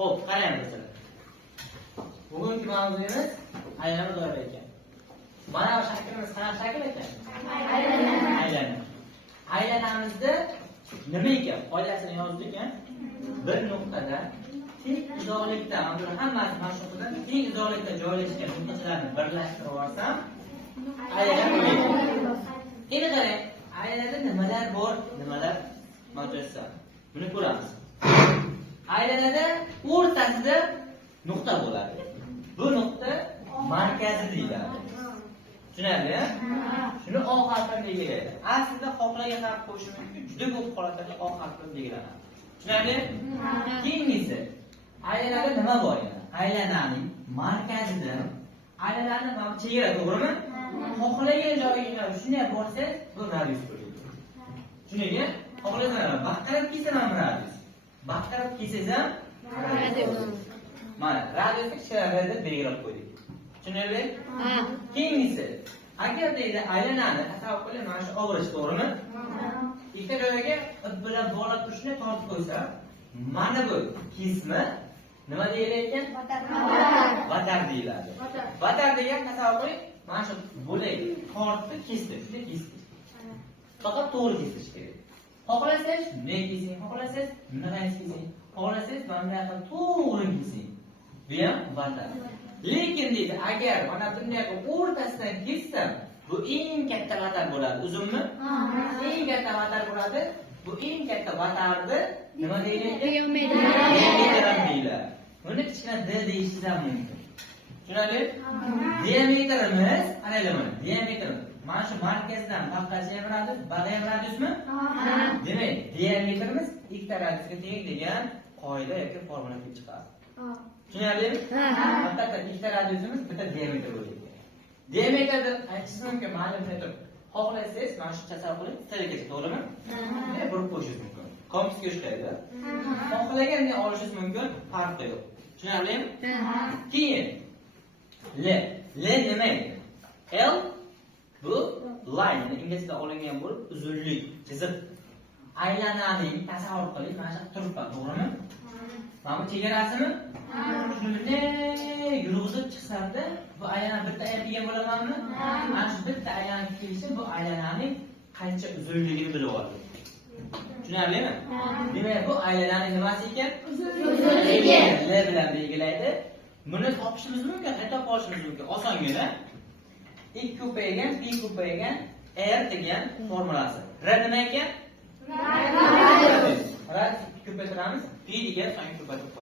Xo'p, qaraymiz sizlar. Bugungi mavzuyimiz aylanma doira ekan. Mana bu shaklimiz qanaqa shakl ekan? Aylana. Aylanamizda nima ekan? Qoidasini yozdik a? Bir nuqtada teng uzoqlikda, mana hammasi mana shu nuqtadan teng uzoqlikda joylashgan nuqtalarni birlashtirib olsam, aylana bo'ladi. Endi qarang, aylanada nimalar bor, nimalar mujassam. Buni ko'ramiz. Aylanada o'rtasida nuqta bo'ladi. Bu nuqta markazi deyiladi. Tushunarli? Shuni O harfiga belgilaydi. Aslida xohlagan harf qo'yish mumkin. Juda ko'p holatlarda O harfi belgilanadi. Tushunarli? Keyingisi aylanada nima bor yana? Aylananing markazida aylananing mana chegara, to'g'rimi? Xohlagan joyiga shunday borsangiz, bu radius bo'ladi. Shunga xohlasangiz baqirib kelsa ham radius. Baqirib kelsangiz ham radius. Mana radiusni kichkinaroqda belgilab qo'ydik. Tushunarli? Keyingisi agar deydi aylanani tasavvur qiling, mana shu obrez, to'g'rimi? Ikkita joyga ip bilan bog'lab turishni tortib qo'ysa, mana bu kesma nima deyiladi ekan? Vatar deyiladi. Vatar degan tasavvur qiling, mana shu bo'lak tortni kesdi, shunday kesdi. Faqat to'g'ri kesish kerak. Xohlasangiz bunday kesing, xohlasangiz bunday kesing, xohlasangiz bunday qilib to'g'ri kesing. Bu ham vatar. Lekin deydi, agar mana bunday o'rtasidan kessam, bu eng katta vatar bo'ladi. Uzunmi? Eng katta vatar bo'ladi. Bu eng katta vatarni nima deyiladi? Diametr deyiladi. Buni kichkina d deyishingiz ham mumkin. Tushunarli? Diametrimiz, qaranglar mana, diametr mana shu markazdan boshqacha ham radius, bag'i ham radiusmi? Demak, diametrimiz ikkita radiusga teng degan qoida yoki formula kelib chiqadi. Tushunarlimi? Albatta, ikkita radiusimiz bitta diametr bo'ladi. Diametrni aytishingiz mumkin, ma'lum metr. Xohlasangiz mana shu tasavvur qiling, sirgacha, to'g'rimi? Bunday burib qo'yishingiz mumkin. Kompasga ishlaydi. Xohlaganini olishingiz mumkin, farqi yo'q. Tushunarlimi? Keyin L nima edi? L bu line, inglizda olingan bo'lib, uzunlik, chiziq. Aylananing tasavvur qiling, mana shu turibdi, to'g'rimi? Mana bu chegarasimi? Shuni yurg'izib chiqsam-da, bu aylana bitta aylangan bo'lamanmi? Mana shu bitta aylanib kelishi bu aylananing qancha uzunligini bilib oladi. Tushunarlimi? Demak, bu aylananing nimasi ekan? Uzunligi. L bilan belgilaydi. Buni topishimiz mumkin, aytib olishimiz mumkin. Osongina. X ko'paygan, P ko'paygan, R degan formulasi. R nima ekan? Radius. Radius ko'paytiramiz, P degan soni ko'paytiramiz.